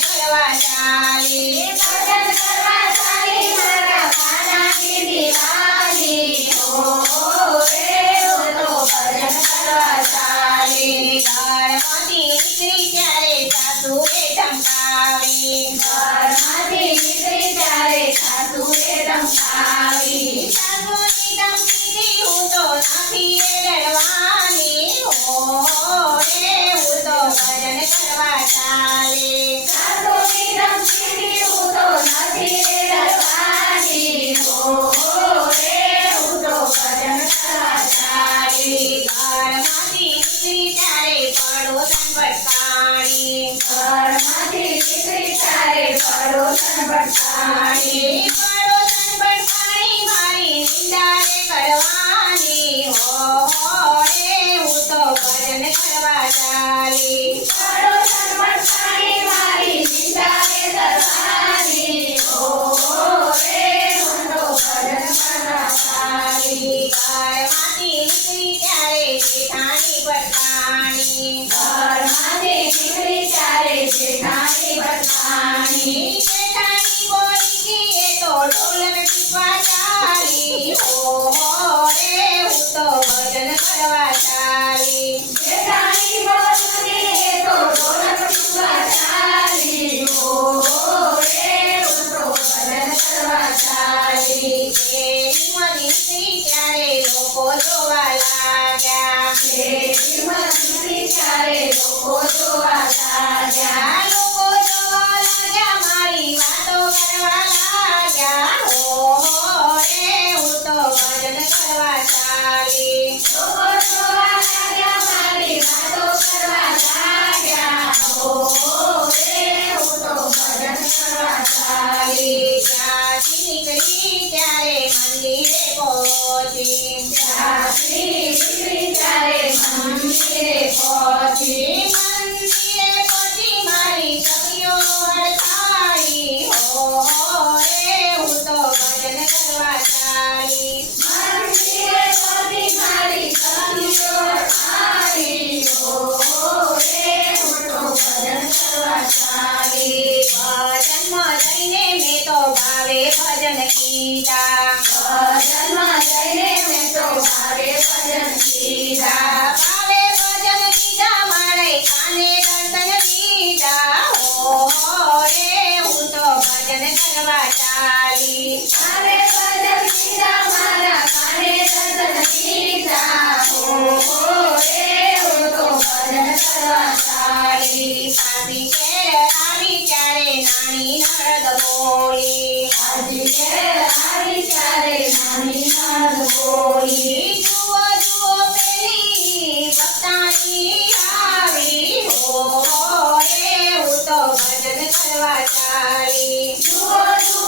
કરવા ચાલી ભજન કરવા ચાલી મારા કાનાની દિવાળી રે હું તો ભજન કરવા ચાલી ઘરમાંથી નીકળી ત્યારે સાસુએ ધમકાવી ઘરમાંથી નીકળી ત્યારે સાસુએ ધમકાવી સાસુની ધમકીથી હું તો નથી ડરવાની રે હું તો ભજન કરવા ચાલી સાસુની ધમકીથી હું તો નથી ડરવાની રે હું તો ભજન કરવા ચાલી ઘરમાંથી નીકળી ત્યારે પડોશન ભટકાણી ઘરમાંથી નીકળી ત્યારે પડોશન ભટકાણી પડોશન ભટકાણી મારી નિંદા રે કરવાની રે હું તો ભજન કરવા ચાલી પડોશન ભટકાણી મારી નિંદા રે કરવાની રે હું તો ભજન કરવા ચાલી ઘરમાંથી નીકળી ત્યારે જેઠાણી ભટકાણી ઘરમાંથી નીકળી ત્યારે જેઠાણી ભટકાણી જેઠાણી બોલી કે એ તો ઢોલક ટીપવા ચાલી રે હું તો ભજન કરવા ચાલી જેઠાણી બોલી એ તો ઢોલક ટીપવા ચાલી રે હું તો ભજન કરવા ચાલી શેરીમાં નીકળી ત્યારે લોકો જોવા લાગ્યા શેરીમાં નીકળી ત્યારે લોકો જોવા લાગ્યા લોકો જોવા લાગ્યા મારી વાતો કરવા લાગ્યા રે હું તો ભજન કરવા ચાલી લોકો જોવા લાગ્યા મારી વાતો કરવા લાગ્યા રે હું તો ભજન કરવા ચાલી ત્યાંથી નીકળી ત્યારે મંદિરે પહોંચી ત્યાંથી નીકળી ત્યારે મંદિરે પહોંચી મંદિરે પહોંચી મારી સખીઓ હડકાઈ રે હું તો ભજન કરવા ચાલી મંદિરે પહોંચી મારી સખીઓ આવી રે હું તો ભજન કરવા ચાલી ભજનમાં જઈને મેં તો ભાવે ભજન કીધા ભજનમાં જઈને મેં તો ભાવે ભજન કીધા ભાવે ભજન કીધા મારે કાને દર્શન દીધા રે હું તો ભજન કરવા ચાલી ભાવે ભજન કીધા મારા કાને દર્શન કીધા રે હું તો ભજન કરવા ચાલી પાપી ઘેર આવી ત્યારે નાની નરદ બોલી આજી ઘેર આવી ત્યારે નાની નંદ બોલી જુઓ જુઓ પેલી ભક્તાણી આવી રે હું તો ભજન કરવા ચાલી જુઓ જુઓ